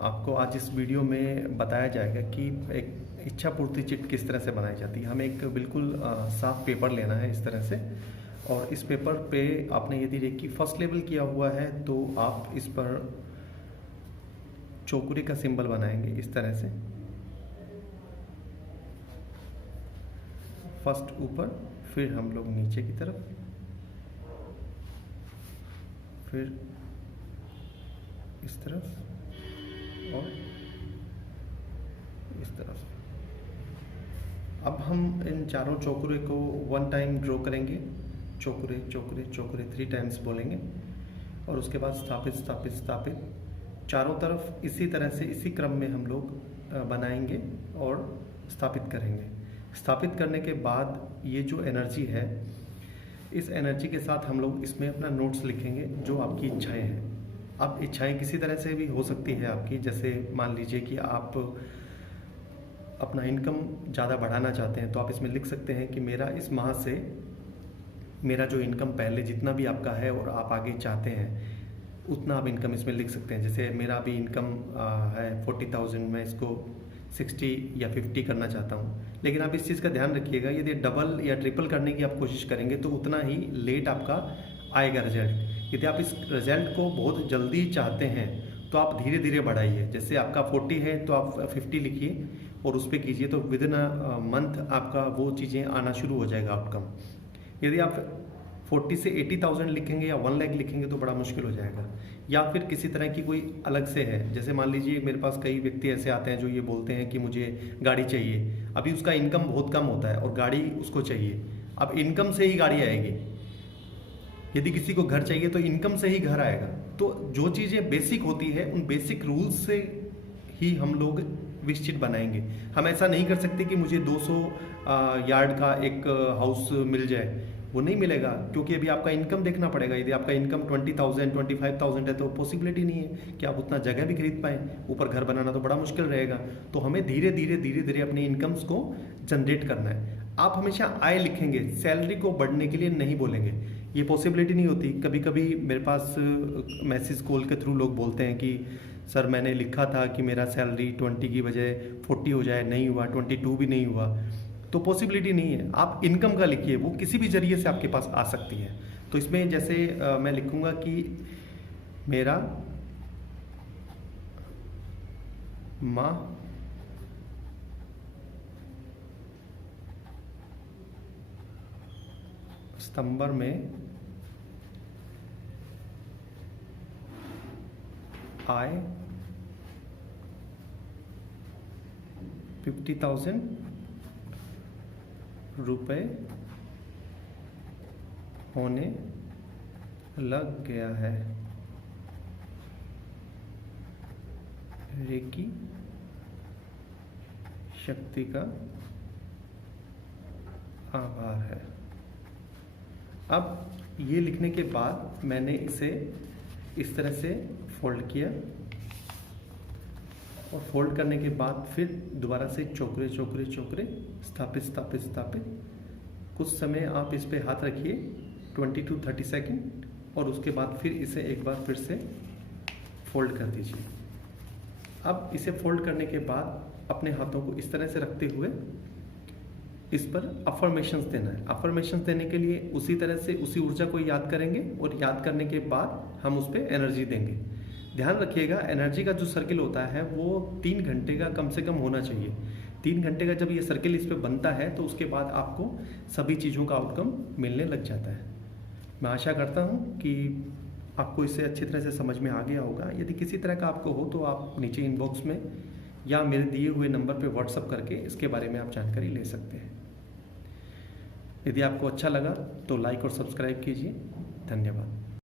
आपको आज इस वीडियो में बताया जाएगा कि एक इच्छा पूर्ति चिट किस तरह से बनाई जाती है। हमें एक बिल्कुल साफ पेपर लेना है इस तरह से, और इस पेपर पे आपने यदि रेकी फर्स्ट लेवल किया हुआ है तो आप इस पर चौकुरे का सिंबल बनाएंगे इस तरह से। फर्स्ट ऊपर, फिर हम लोग नीचे की तरफ, फिर इस तरफ और इस तरफ। अब हम इन चारों चौकुरे को वन टाइम ड्रॉ करेंगे, चौकुरे चौकुरे चौकुरे 3 टाइम्स बोलेंगे, और उसके बाद स्थापित स्थापित स्थापित चारों तरफ इसी तरह से इसी क्रम में हम लोग बनाएंगे और स्थापित करेंगे। स्थापित करने के बाद ये जो एनर्जी है, इस एनर्जी के साथ हम लोग इसमें अपना नोट्स लिखेंगे जो आपकी इच्छाएं हैं। अब इच्छाएं किसी तरह से भी हो सकती है आपकी, जैसे मान लीजिए कि आप अपना इनकम ज़्यादा बढ़ाना चाहते हैं तो आप इसमें लिख सकते हैं कि मेरा इस माह से मेरा जो इनकम पहले जितना भी आपका है और आप आगे चाहते हैं उतना आप इनकम इसमें लिख सकते हैं। जैसे मेरा अभी इनकम है 40,000, मैं इसको 60 या 50 करना चाहता हूँ। लेकिन आप इस चीज़ का ध्यान रखिएगा, यदि डबल या ट्रिपल करने की आप कोशिश करेंगे तो उतना ही लेट आपका आएगा रिजल्ट। यदि आप इस रिजल्ट को बहुत जल्दी चाहते हैं तो आप धीरे धीरे बढ़ाइए। जैसे आपका 40 है तो आप 50 लिखिए और उस पर कीजिए, तो विद इन अ मंथ आपका वो चीज़ें आना शुरू हो जाएगा आउटकम। यदि आप 40 से 80,000 लिखेंगे या 1 लाख लिखेंगे तो बड़ा मुश्किल हो जाएगा। या फिर किसी तरह की कोई अलग से है, जैसे मान लीजिए मेरे पास कई व्यक्ति ऐसे आते हैं जो ये बोलते हैं कि मुझे गाड़ी चाहिए। अभी उसका इनकम बहुत कम होता है और गाड़ी उसको चाहिए। अब इनकम से ही गाड़ी आएगी। यदि किसी को घर चाहिए तो इनकम से ही घर आएगा। तो जो चीज़ें बेसिक होती है उन बेसिक रूल्स से ही हम लोग विश बनाएंगे। हम ऐसा नहीं कर सकते कि मुझे 200 यार्ड का एक हाउस मिल जाए, वो नहीं मिलेगा, क्योंकि अभी आपका इनकम देखना पड़ेगा। यदि आपका इनकम 20,000 25,000 है तो पॉसिबिलिटी नहीं है कि आप उतना जगह भी खरीद पाएँ। ऊपर घर बनाना तो बड़ा मुश्किल रहेगा। तो हमें धीरे धीरे धीरे धीरे अपनी इनकम्स को जनरेट करना है। आप हमेशा आय लिखेंगे, सैलरी को बढ़ने के लिए नहीं बोलेंगे। ये पॉसिबिलिटी नहीं होती। कभी कभी मेरे पास मैसेज कॉल के थ्रू लोग बोलते हैं कि सर मैंने लिखा था कि मेरा सैलरी 20 की बजाय 40 हो जाए, नहीं हुआ, 22 भी नहीं हुआ। तो पॉसिबिलिटी नहीं है। आप इनकम का लिखिए, वो किसी भी जरिए से आपके पास आ सकती है। तो इसमें जैसे मैं लिखूंगा कि मेरा माह सितंबर में आय 50,000 रुपये होने लग गया है। रेकी शक्ति का आभार है। अब ये लिखने के बाद मैंने इसे इस तरह से फोल्ड किया, और फोल्ड करने के बाद फिर दोबारा से चौकरे चौकरे चौकरे स्थापित स्थापित स्थापित। कुछ समय आप इस पे हाथ रखिए 20 to 30 सेकेंड, और उसके बाद फिर इसे एक बार फिर से फोल्ड कर दीजिए। अब इसे फोल्ड करने के बाद अपने हाथों को इस तरह से रखते हुए इस पर अफर्मेशंस देना है। अफर्मेशंस देने के लिए उसी तरह से उसी ऊर्जा को याद करेंगे, और याद करने के बाद हम उस पर एनर्जी देंगे। ध्यान रखिएगा, एनर्जी का जो सर्किल होता है वो 3 घंटे का कम से कम होना चाहिए। 3 घंटे का जब ये सर्किल इस पर बनता है तो उसके बाद आपको सभी चीज़ों का आउटकम मिलने लग जाता है। मैं आशा करता हूँ कि आपको इससे अच्छी तरह से समझ में आ गया होगा। यदि किसी तरह का आपको हो तो आप नीचे इनबॉक्स में या मेरे दिए हुए नंबर पर व्हाट्सअप करके इसके बारे में आप जानकारी ले सकते हैं। यदि आपको अच्छा लगा तो लाइक और सब्सक्राइब कीजिए। धन्यवाद।